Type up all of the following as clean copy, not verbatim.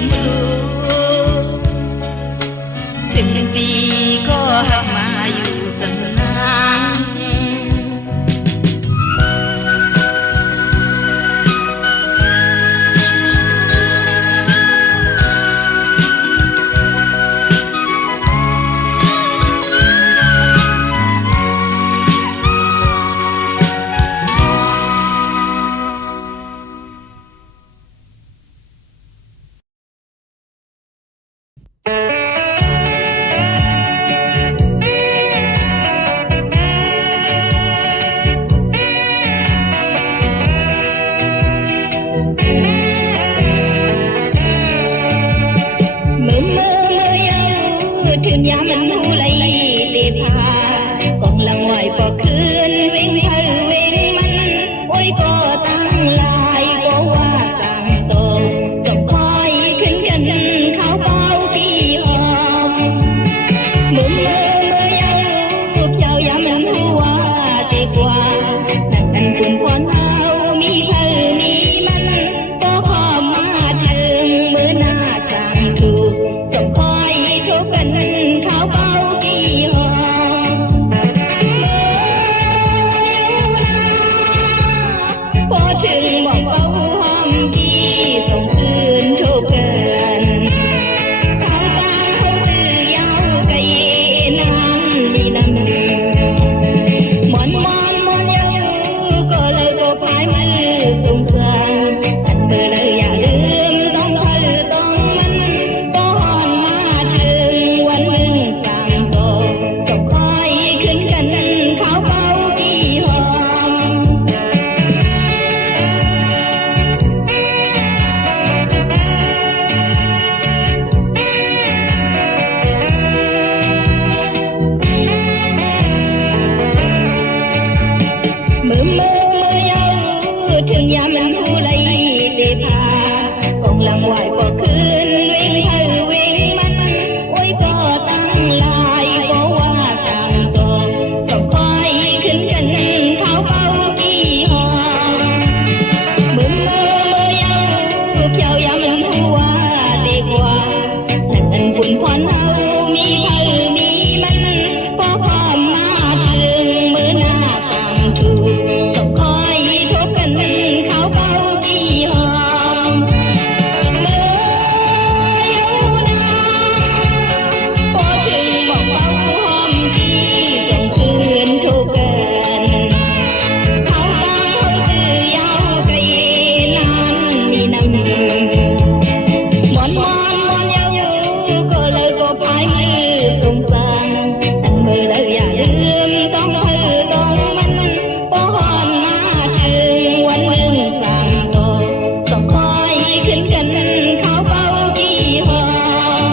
นหูถึงปีก็หักมาอยู่สนานถึงยามมันหูไหลเตพากองลังไหวพอคืนเวงเธอเวงมันโอ้ยก็ตั้งลายก็ว่าสั่งโตจบคอยขึ้นกันเขาเบาพี่หอมเมื่อยาวเจ้ายามมันหูว่าเตกว่านั่นคุณพรเฮามีเธอมีมันก็ขอมาถึงมือหน้าสั่งถูกจบคอยทบกันเขาเบาพี่หอมพอถึงบอกเบาหอมพี่ส่งคืนทบกันเขาบางเขาคือยาวไกลน้ำนี่นั่นมอนยาวก็เลยก็พายมือสงสารอันเบอเลยอย่าลืมต้องเธอต้องมันก็หอนมาถึงวันมึงสั่งโตจบคอยขึ้นกันเขาเบาพี่หอมมือยาวถึงยามมันหูไหลเตพากองลังไหวพอคืนเวงเธอเวงมันโอ้ยก็ตั้งลายก็ว่าสั่งโตจบคอยขึ้นกันเขาเบาพี่หอมมือยาวเจ้ายามมันหูว่าเตกว่านั่นคุณพรเฮามีเธอมีมันพอความมาถึงมือหน้าสั่งถูกจบคอยทบกันเขาเบาพี่หอมพอถึงบอกเบาหอมพี่ส่งคืนทบกันเขาบางเขาคือยาวไกลน้ำนี่นั่นมอนยาวก็เลยก็พายมือสงสารอันเมื่อเลยอย่าลืมต้องเธอต้องมันก็หอนมาถึงวันมึงสั่งโตต้องคอยขึ้นกันเขาเบาพี่หอม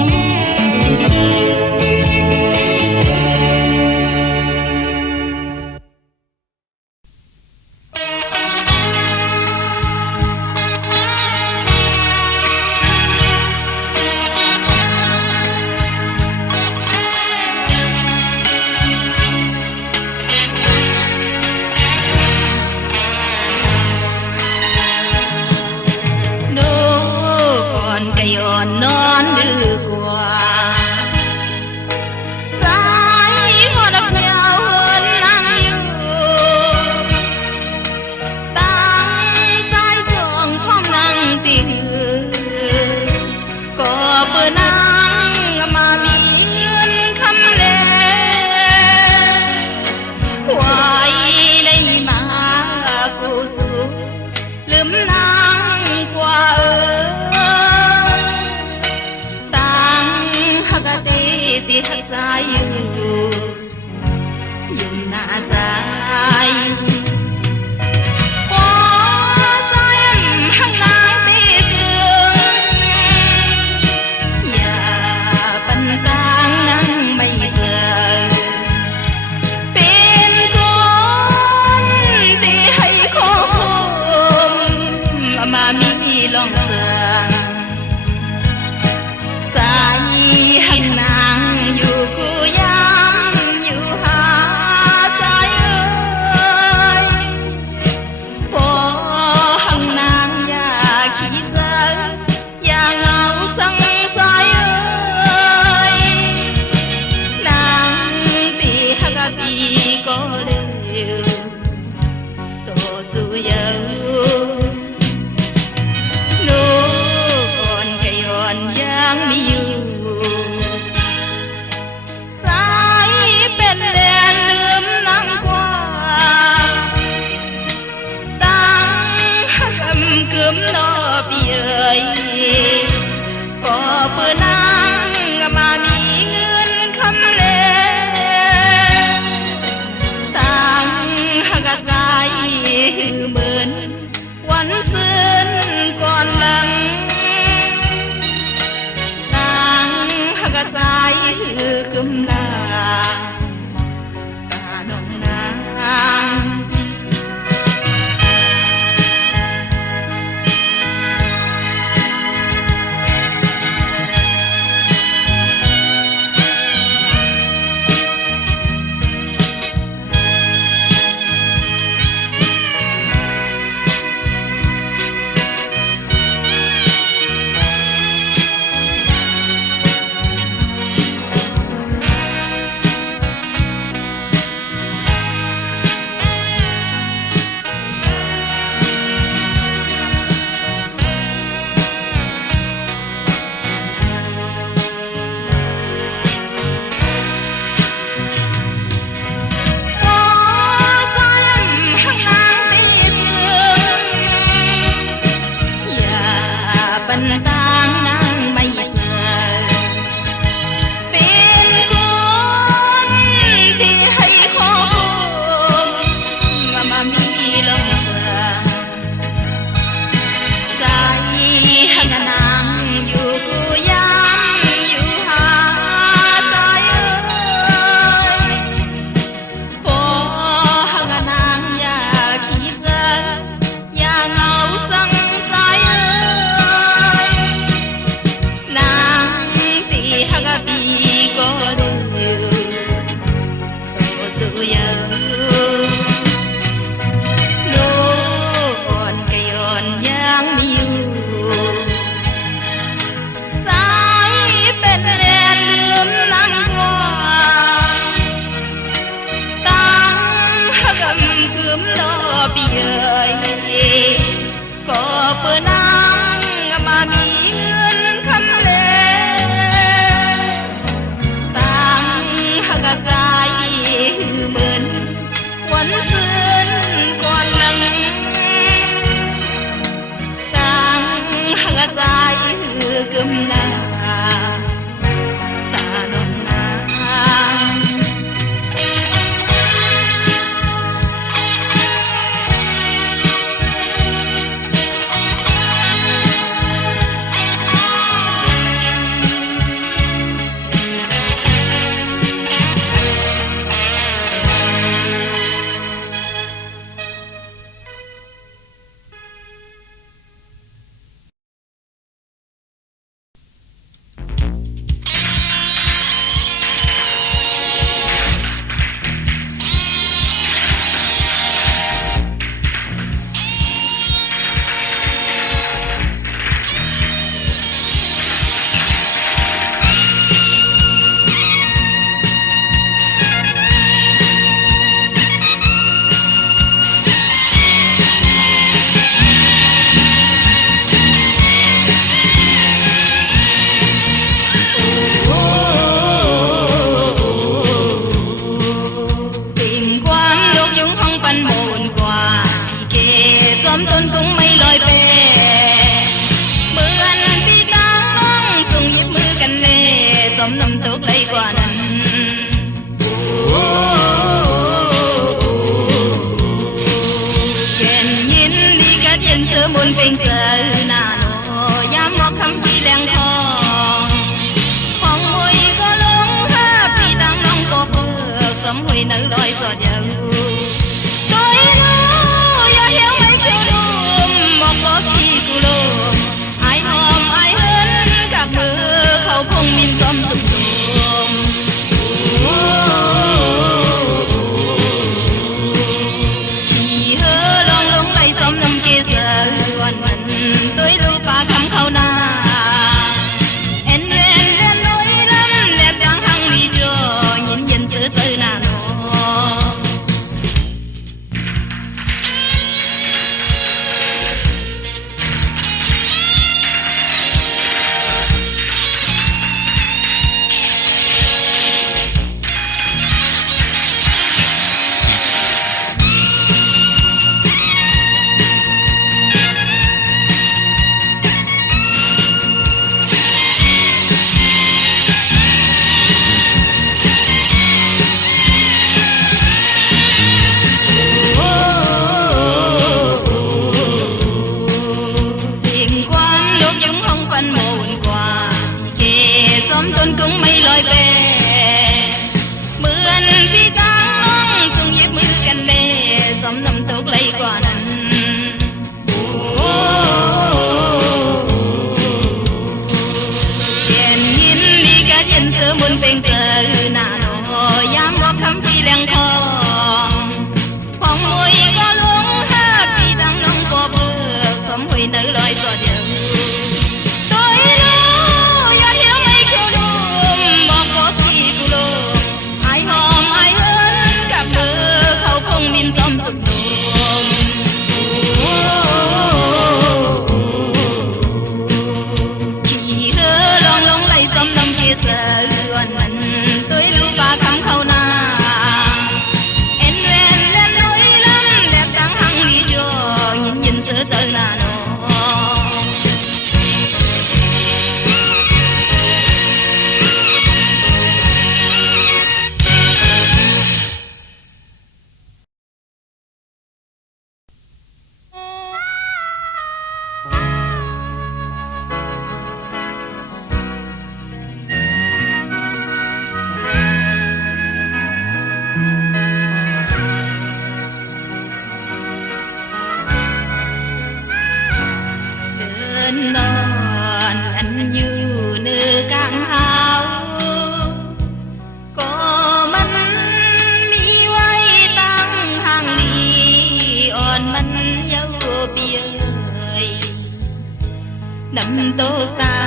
โนก่อนก็ย้อนนอนดึกกว่าใจพอดับยาวเหินนั่งอยู่ตั้งใจจ้องพร้อมนั่งติดก็เปิดนั่งมามีเงินคำแลไว้ได้มากูสู้ลืมนางกว่าตั้งหักเตติหักใจอยู่หน้าใจพอใจหักนางตีถึงอย่าปันตั้งนั่งไม่เจอเป็นคนที่ให้ข้อมมามีลองเสือใจหักนางอยู่กูยา bần tang nang mây giờ bên con thì hay khó mà mi lòng giờ dài hàng nang dù cô yam dù hà trái ơi phố hàng nang ya khi giờ ya ngao sang trái ơi nàng thì hàng bi có đều có tự yêu nô còn cây on yang miu trái bên đèn lướm nắng qua tăng gầm cướm lo bìa có bữa nắng mà mi ngươn khăm lệ tăng dài hư mơn quấn sơn còn lăng tăng dài hư cơm na ta nong naเป็นเจอหน้าโนยามมองคำที่แรงทองของหวยก็ลงห้าปีดังน้องก็เพิกสมหวยnữ lối giọt dầu tôi nói ya hiểu mấy chiều đùm một có khi cụ lùm ai hòm ai hên các mưa khẩu không min xóm sụp sụm chỉ hơ lon lúng lấy xóm nằm kia giờ tôi lưu ba cắm khâu na em lên nói lắm đẹp đang hăng đi chưa nhìn nhìn chữ từ nà nóต้นกุ้งไม่ลอยเปเหมือนพี่ตั้งน้องจงหยิบมือกันเด้สมน้ำตกไหลกว่านั้นเย็นยินดีก็เย็นเสือมุนเป็นเจอหน้าโนยามบอกคำพี่แรงทองของมวยก็ลงห้าพี่ตั้งน้องก็เบิกสมหวยnữลอยตัวเดียว นนอนอันอยู่เนื้อกลางหาวก็มันมีไว้ตั้งห่างนี้อ่อนมันเยาเปียยน้ำตกตา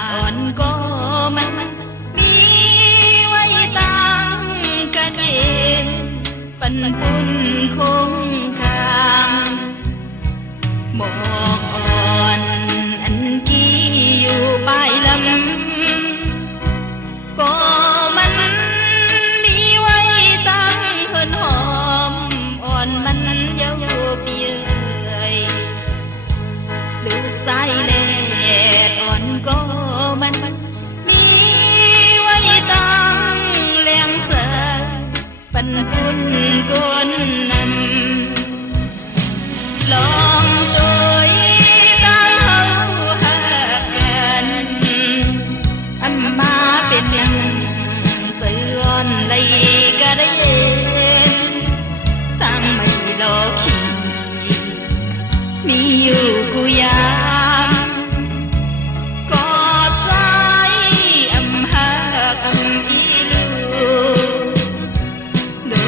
ดอ่อนก็มันมีไว้ตั้งกระเด็นปันปุ่นคงคางหมอกอ่อนอันกี้อยู่ปลายลำก็มันมีไว้ตั้งเพิ่นหอมอ่อนมันเยาเปียยลูกสายแลดอ่อนก็มันมีไว้ตั้งแรงเสือปันปุ่นก้นนำลองตัวตั้งเฮาหากันอันมาเป็นยังเสือนเลยก็ได้เย็นตั้งไม่รอขี้มีอยู่กูยามกอดใจอำหากอำอีลูลู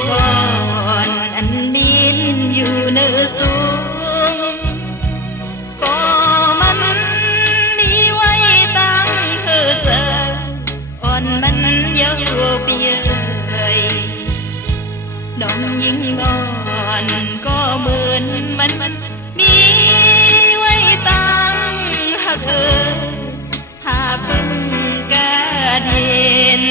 กอ่อนอันบินอยู่เนื้อสูงก็มันมีไว้ตั้งเธอเจออ่อนมันเยาเปียยน้องยิ่งอ่อนก็เหมือนมันมีไว้ตั้งหักหาเพิ่งกระเด็น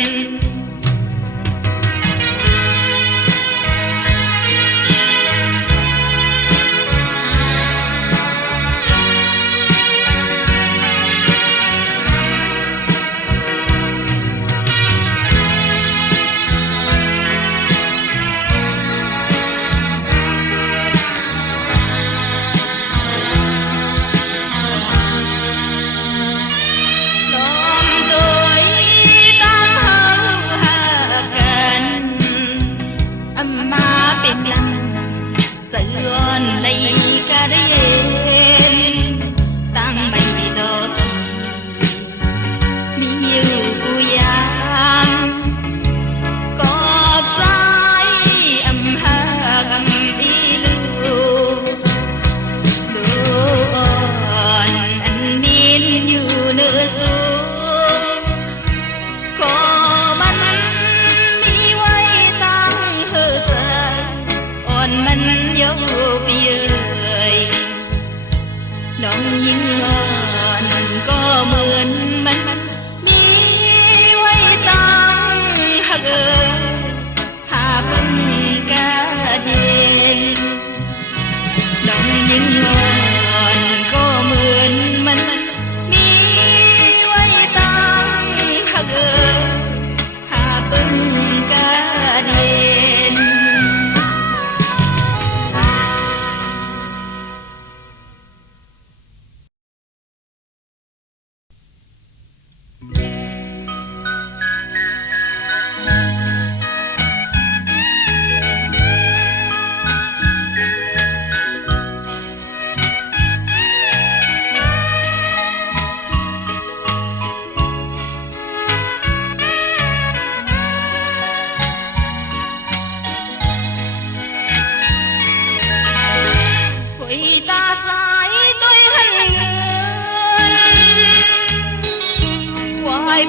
เลยก็ได้เย็นตั้งไม่รอทีมีอยู่กูยามกอดใจอำหากอำอีลูอ่อนอันบินอยู่เนื้อสูงก็มันมีไว้ตั้งเธอเจออ่อนมันเยาเปียยน้องยิ่งอ่อนก็เหมือนมันมีไว้ตั้งหักหาเพิ่งกระเด็นน้องยิ่งอ่อนก็เหมือนมันมีไว้ตั้งหักหาเพิ่งกระเด็น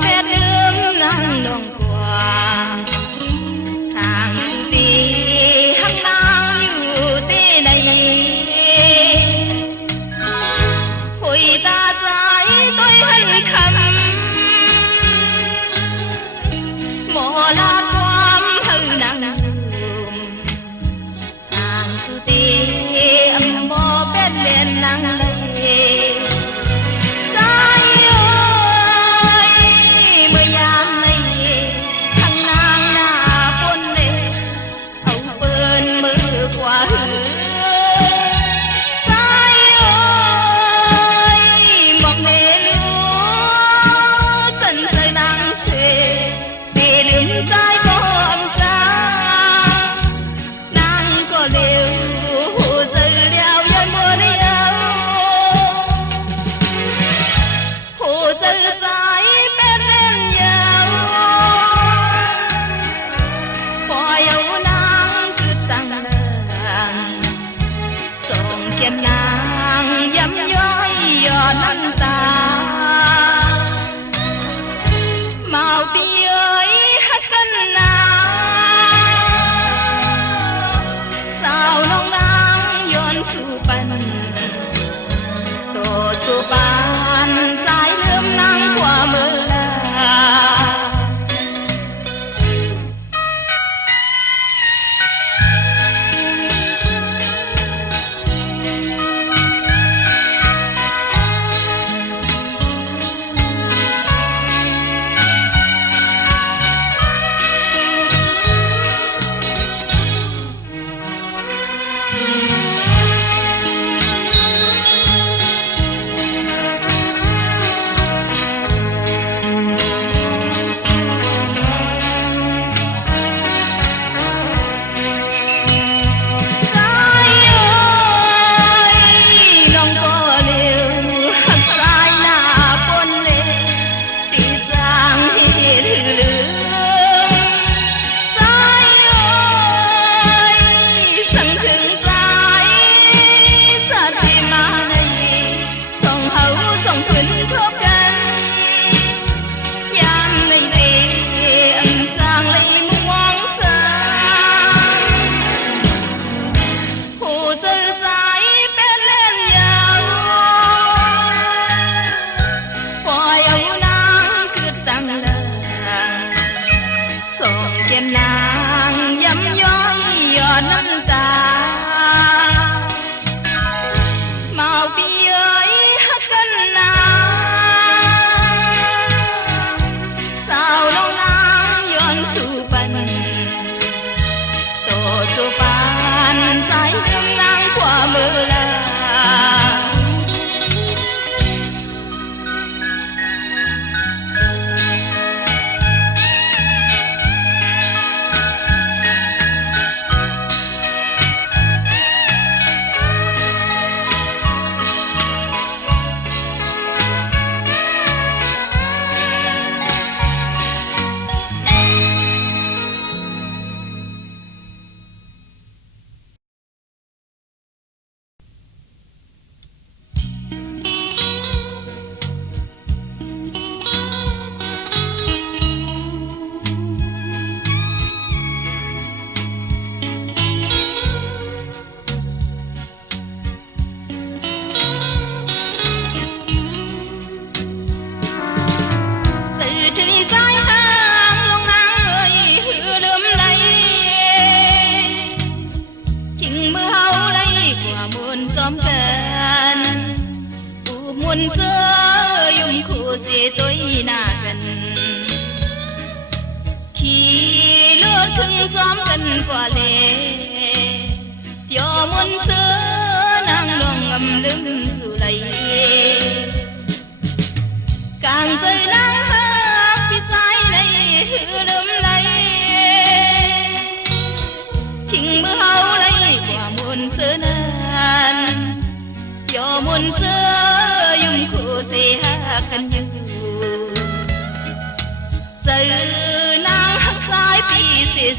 แม่ลืมนั่งลงกว่าทางสุดีหักนางอยู่ที่ไหนคุยตาใจตัวหันคำหมอลาความหังนางทางสุดีอำบ่เป็นเล่นนางเลย muôn xưa dùng khổ sẽ tôi nà gần khi lúa thương xóm gần qua lệ cho muôn xưa nàng lòng ngầm đêm dù đầy càng rơi nắng hát phía trái này hư đêm đây chinh mưa hao lấy quả muôn xưa nan cho muôn xưa dùng khổ sẽ hát cần như giờ nàng hát sai vì sẽ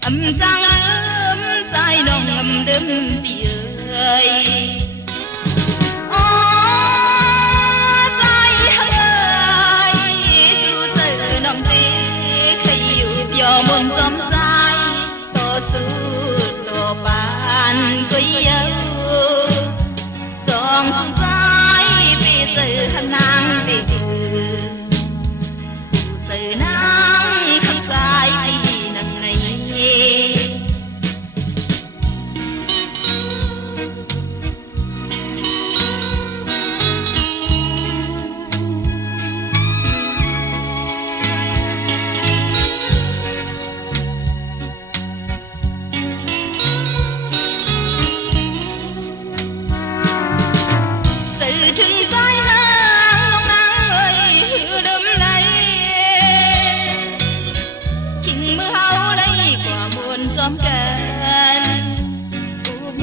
âm giang ấm dài lòng ngầm đêm bị ơi muôn xóm dài to su to bàn quý yêu dòng su dài vì giờ hàng nàng về giờ nàng hàng dài vì nắng này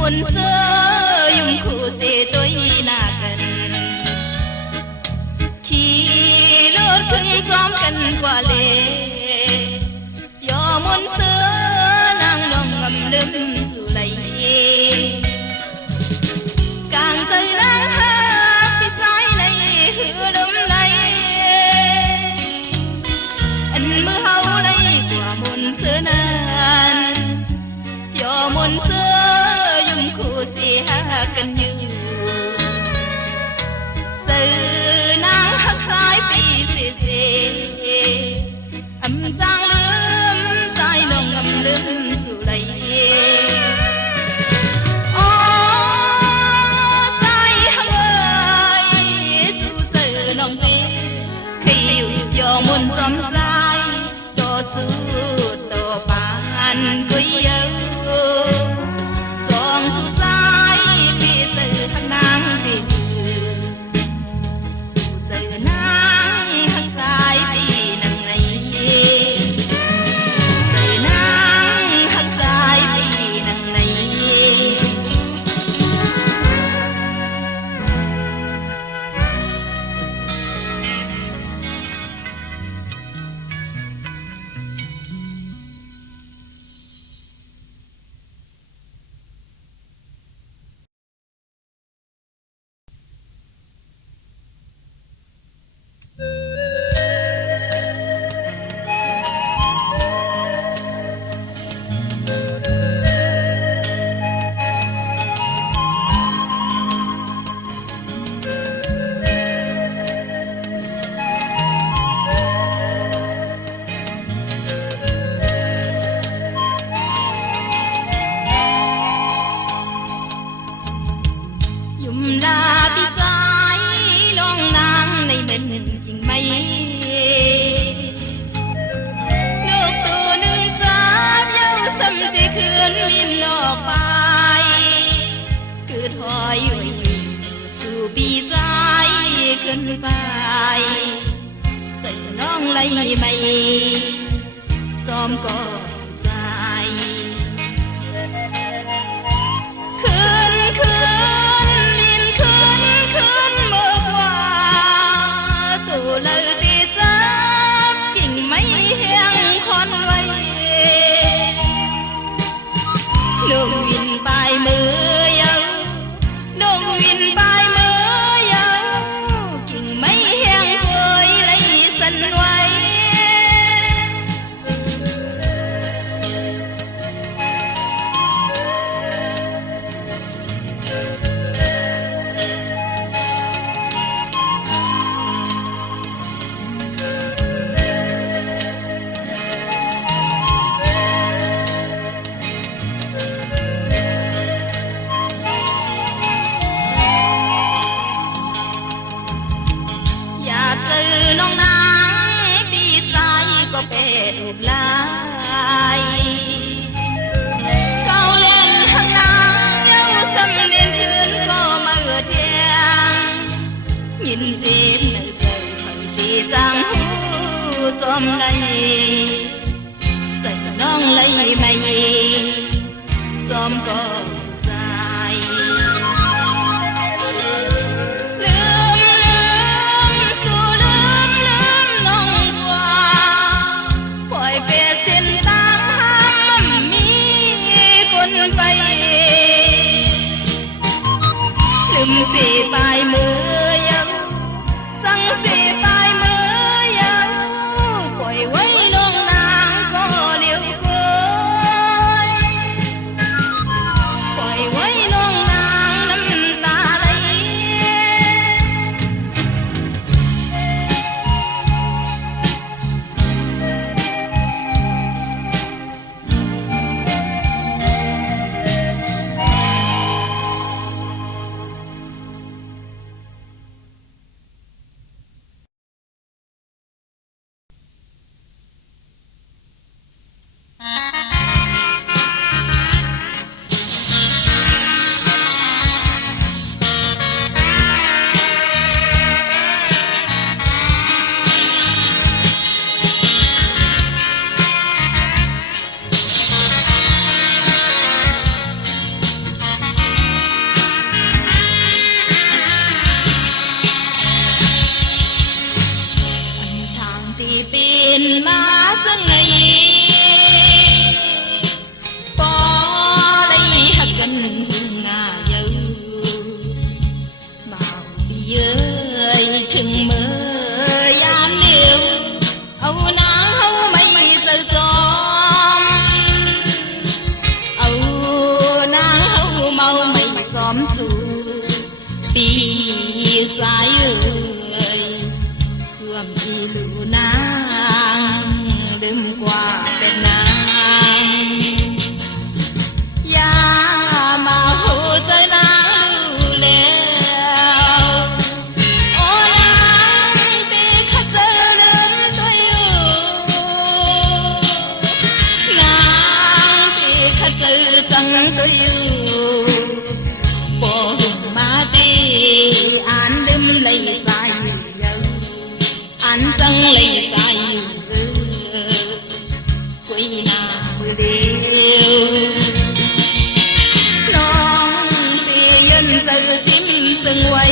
muôn xưa dùng khổ sẽ tôi nà gần khi lúa thương xóm cần qua lệ do muôn xưa nàng lòng ngầm đêm dù lấy càng rơi nắng hát phía trái này hứa đêm lấy anh mưa hao đây của muôn xưa nan do muôn xưa khổ sẽ hát cần như giờ nàng hát sai vì sẽ âm giang lướm dài lòng ngầm lướm dù đầy dài hăng ơi dù giờ lòng về khi yêu do muôn xóm dài cho sự tờ bàn quý yêuไปใส่น้องไล่ไม่จอมก็ใจขึ้นลินขึ้นเมื่อกว่าตัวเลยตีจับกิ่งไม่แห้งคอนไว้ลงวินปลายมือhãy subscribe cho kênh Ghiền Mì Gõ để không bỏ lỡ เ อมไล่ใส่น้องไล่ไม่จอมก็ใจลืมสู่ลืมน้องว่าปล่อยเปเส้นตามหามันมีคนไปลืมสิปลายมือยังสั่งสิปลายมือยังปล่อยไว้น้องนางก็เลี้ยวเคยปล่อยไว้น้องนางน้ำตาไหลทางที่เป็นมาสังไงพอเลยหักกันง่ายเยอะเบาเย้ยถึงเมื่อยามเดียวเอาหนาวไม่เจอจอมเอานางเฮาเมาไม่จอมสู่ปีสายเอ่ยส่วมอีลูนางดึงกว่าเป็นนางอย่ามาหูใจนางดูแล้วโอ้นางตีขัดเจอเดินตัวอยู่นางตีขัดเจอจังตัวอยู่พอหุ่มมาตีอ่านดึมเลยใจanh chân lì tay quỳ nào điều non thì dân từ tím sừng quay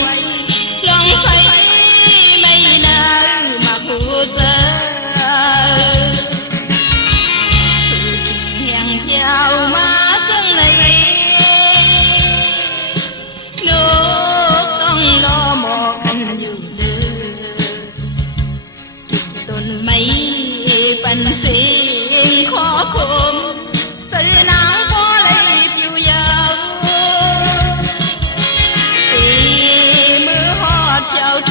lòng say mây nơi mà phụ tơ hẹn chào má chân này nước con lo một khăn dù mấy phần xin khó khôn từ nắng có lấy chiều giờ thì mưa hót chào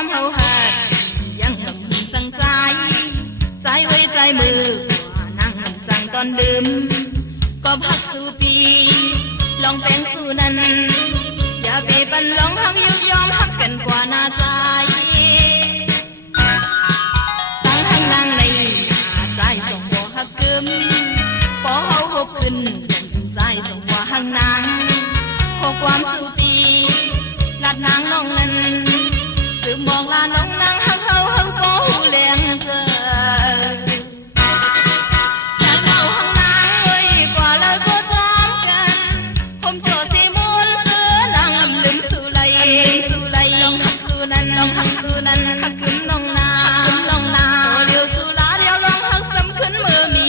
ามเฮาหาดยังหำหึงสังใจใจไว้ใจมือนั่งหำจังตอนดื่มก็พักสู่ปีลองแปลงสู่นั้นอย่าไปปันลองหักยุยอมหักกันกว่าหน้าใจตั้งทางนางในใจจงบ่หักกึมพอเฮาหกขึ้นใจจงว่าหักนางขอความสู่ปีลาดนางน้องนั้นสืบมองลาน้องนางหักเฮาเฮาบ่ฮู้แรงเจอลองหักสู่นั้นหักขึ้นน้องนาเดียวสู่ลาเดียวลองหักซ้ำขึ้นเมื่อมี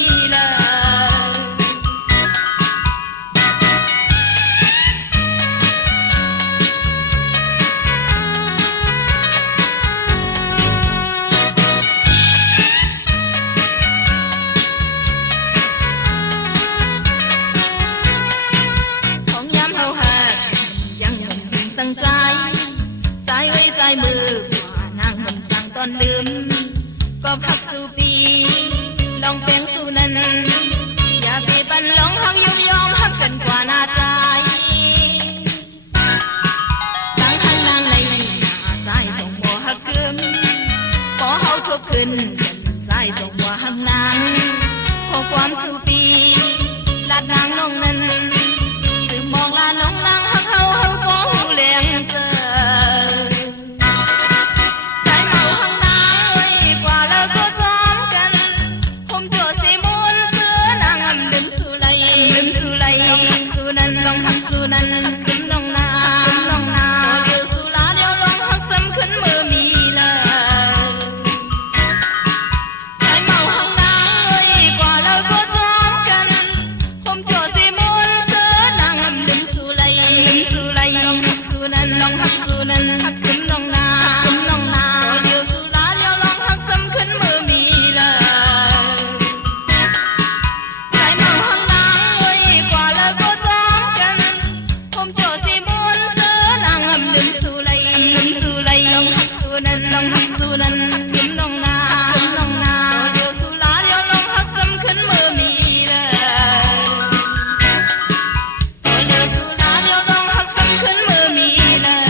ของยามเฮาหาดยังหำหึงสังใจใจไว้ใจมือว่านางหำจังตอนลืมก็พักสู่ปีลองแปลงสู่นั้นอย่าไปปันลองหักยุยอมหักกันกว่าหน้าใจตั้งทางนางในใจจงบ่หักกึมพอเฮาทบขึ้นใจจงบ่หักนางขอความสู่ปีลาดนางน้องนั้นสืบมองลาน้องนางหักเฮาเฮาบ่ฮู้แรงเจอลองหักสู่นั้นหักขึ้นน้องนาเดียวสู่ลาเดียวลองหักซ้ำขึ้นเมื่อมีเลยใจเมาหักนางเอ้ยกว่าเราก็จอมกันผมโจทย์สิมุนเสือนางลืมสู่ไหลลองหักสู่นั้นหักขึ้นน้องนาเดียวสู่ลาเดียวลองหักซ้ำขึ้นเมื่อมีเลยใจเมาหักนางเอ้ยกว่าเราก็ผมโจทย์สิมุนเสือนางลืมสู่ไหลลองหักสู่นั้นหักขึ้นน้องนาเดียวสู่ลาเดียวลองหักซ้ำขึ้นเมื่อมีเลยเดียวสู่ลาเดียวลองหักซ้ำขึ้นเมื่อมีเลย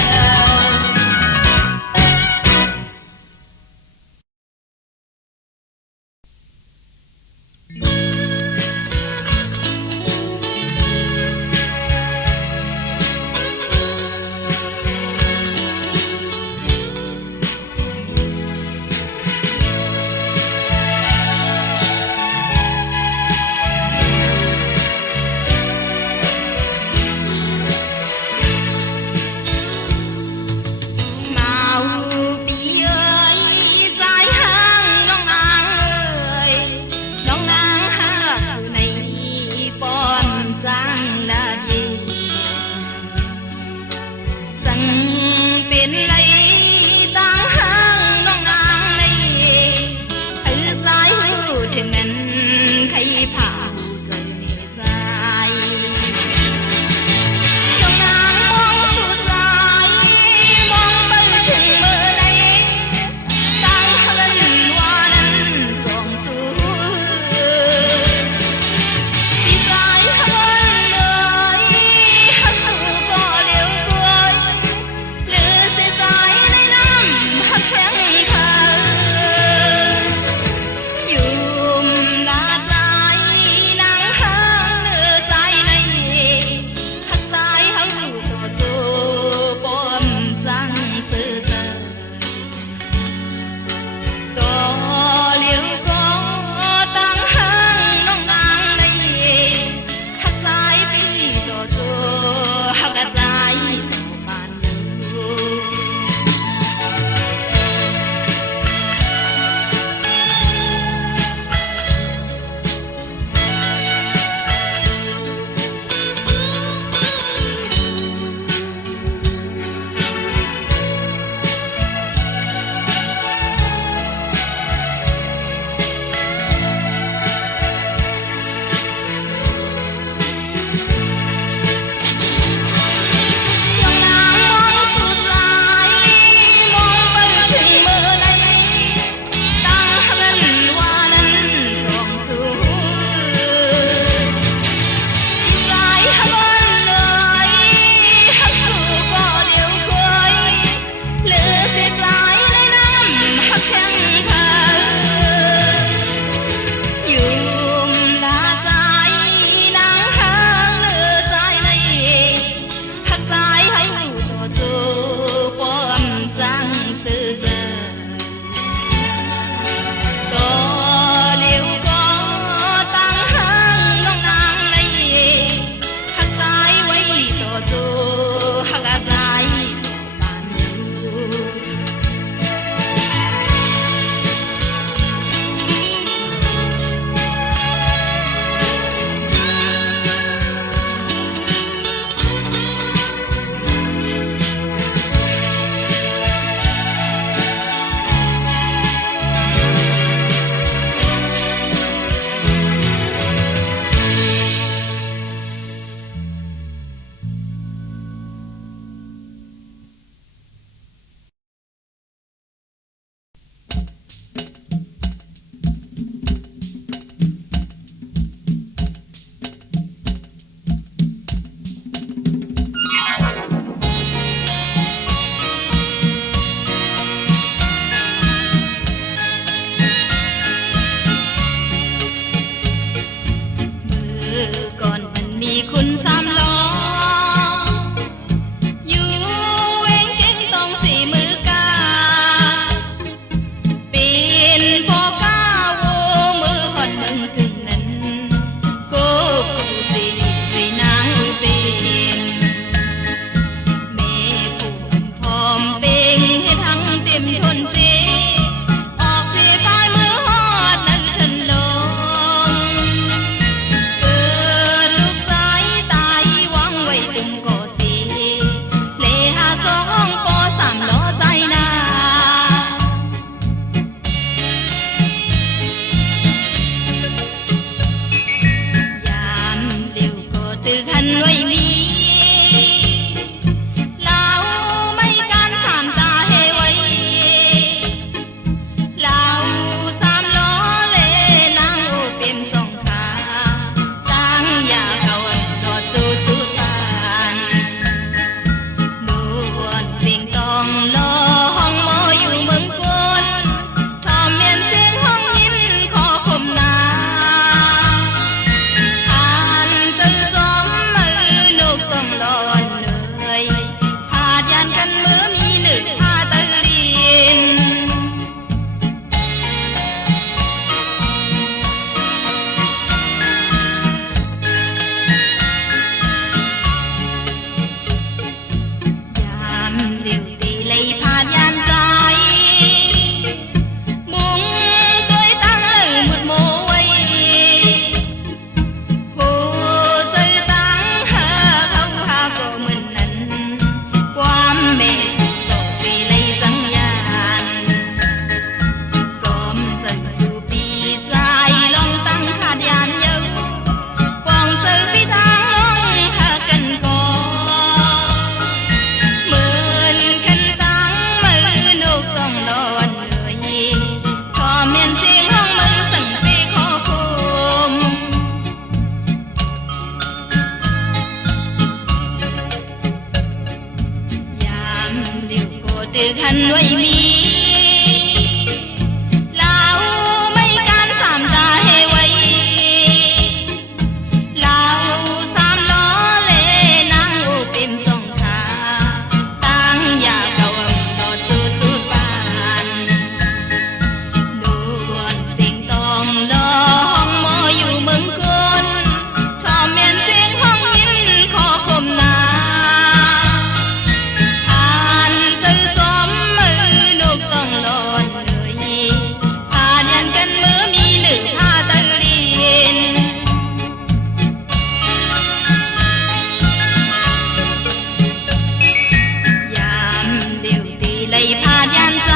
ดยานใจ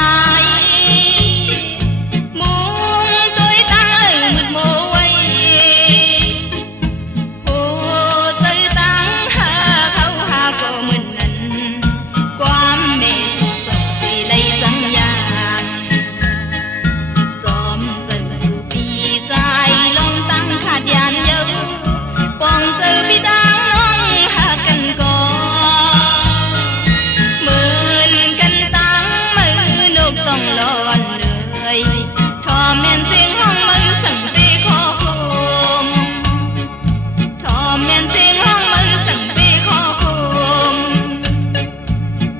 มุงตัวตั้งมืดโมไว้โอ้ใจตั้งหาเขาหาก็มึนนั้นความเมสุสดที่ไหลจังยานจอมเจอสุปีใจลงตั้งขาดยานเยอะปองเจอพี่ตั้งน้องหากันก่อนต้องร้อนเลยทอมเมนเสียงห้องมือสั่งไปขอโคมทอมเมนเสียงห้องมือสั่งไปขอโคม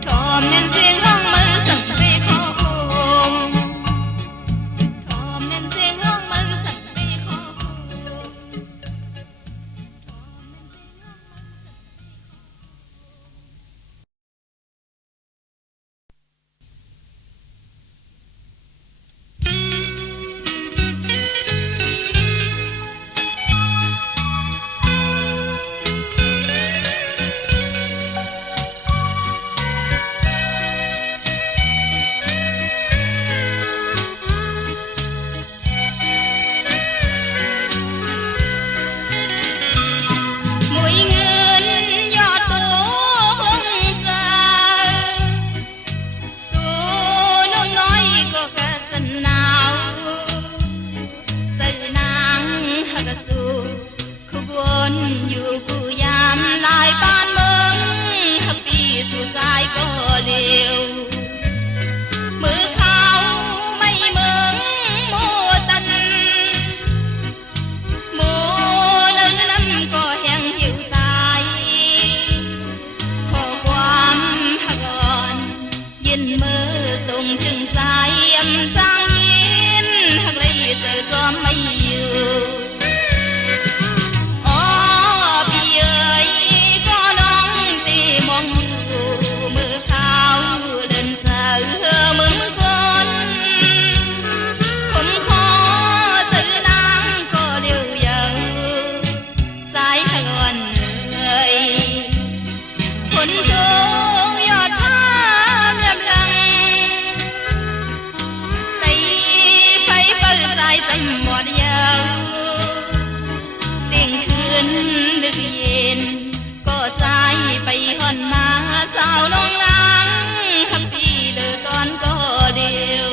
ทอมเมนเสียงห้องมือสั่งไปขอโคมทอมเมนเสียงห้องมือสั่งไปขอโคอยู่กูยามลายบ้านเมืองหักปีสู่สายก็เร็วมือเขาไม่เมืองโมตันโมเนื้อน้ำก็แห้งหิวตายขอความหักอ่อนยินมือส่งถึงใจอำจางยินหักเลยเจอจอมไม่อยู่หมดยาวเต่งคืนดึกเย็นก็ใจไปห่อนมาสาวน้องนางหักพี่เดือตอนก็เดียว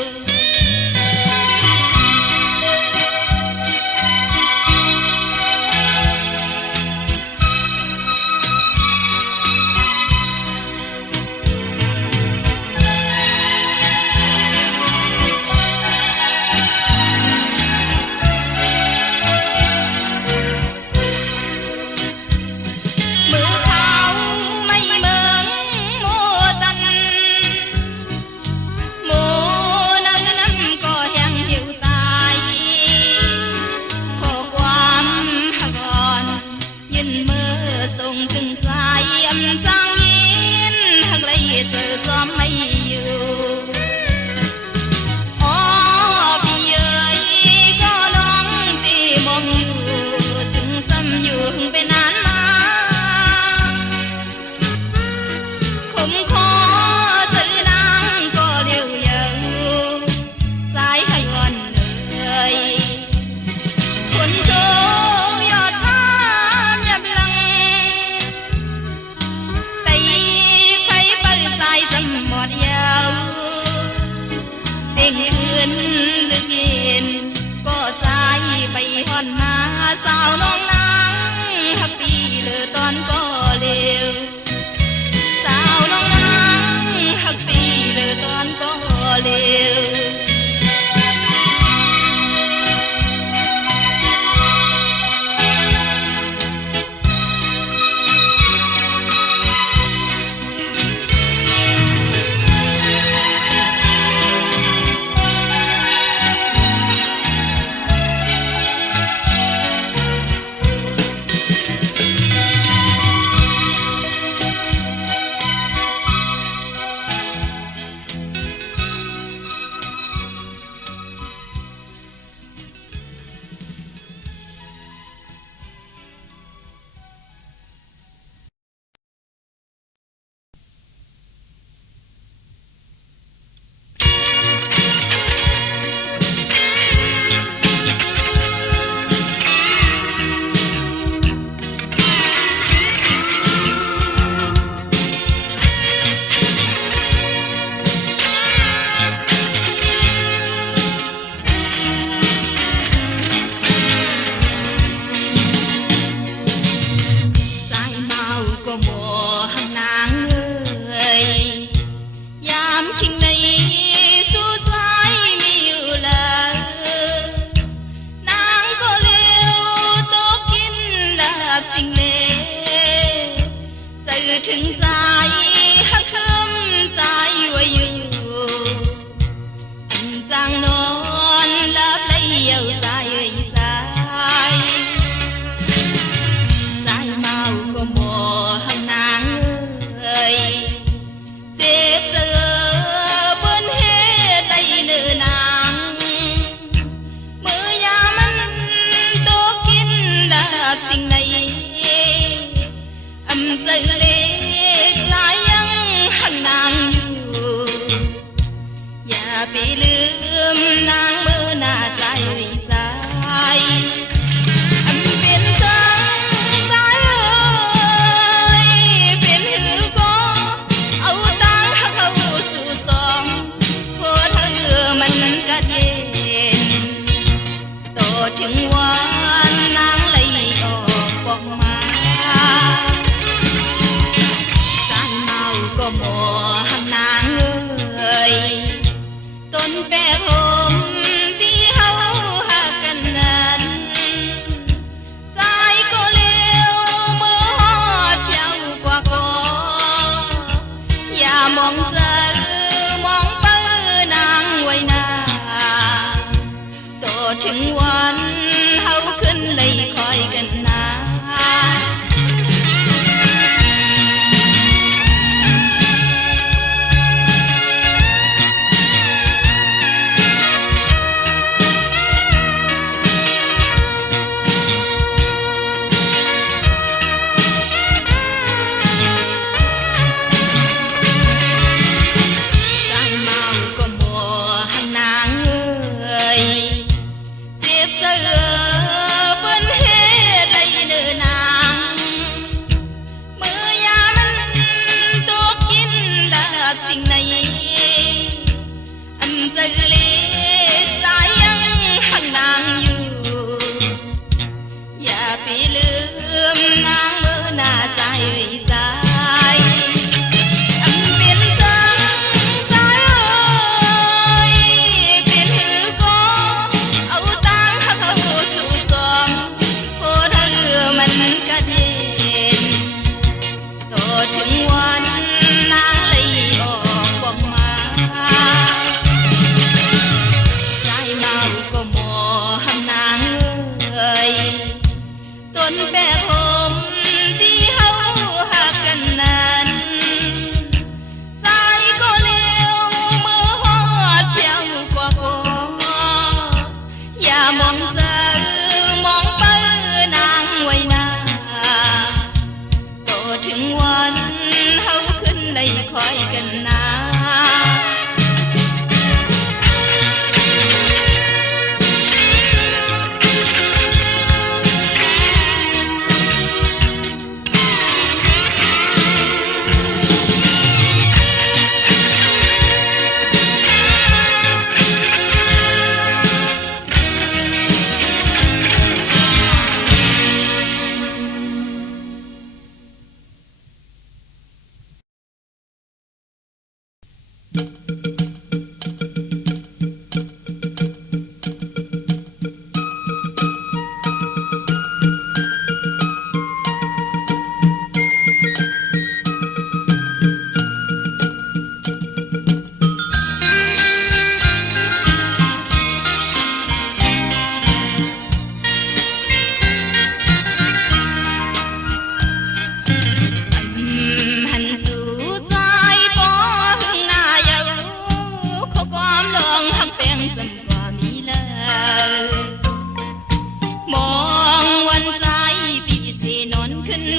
เจอจอมไม่อยู่อ๋อพี่เอ๋ยก็น้องที่มองอยู่ถึงซ้ำอยู่ไปนานมาคมคอเจอนางก็เดียวเยาสายให้อ่อนเลยคนโจยอดพามยับลังจำหมดยาวเต่งคืนดึกเย็นก็ใจไปห่อนมาสาวน้องนางหักปีเลือตอนก็เร็วสาวน้องนางหักปีเลือตอนก็เร็ว ไปลืมนางมือหน้าใจใจอันเป็นสังสายเอ้ยเป็นหือก็เอาตังเข้าสู่ซองโคเธอมันกัดเย็นโตถึงวันนางเลยออกบอกมาการเมาก็หมอหักนางเอ้ยต้นแปะผมที่เฮาหักกันนั้นใจก็เลวเมื่อฮอดเจ้ากว่าก่ออย่ามองเจอมองเปิ้นางไว้หน้าโตถึงวันเฮาขึ้นเลยคอยกันนา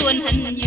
วนหันอย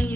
ู่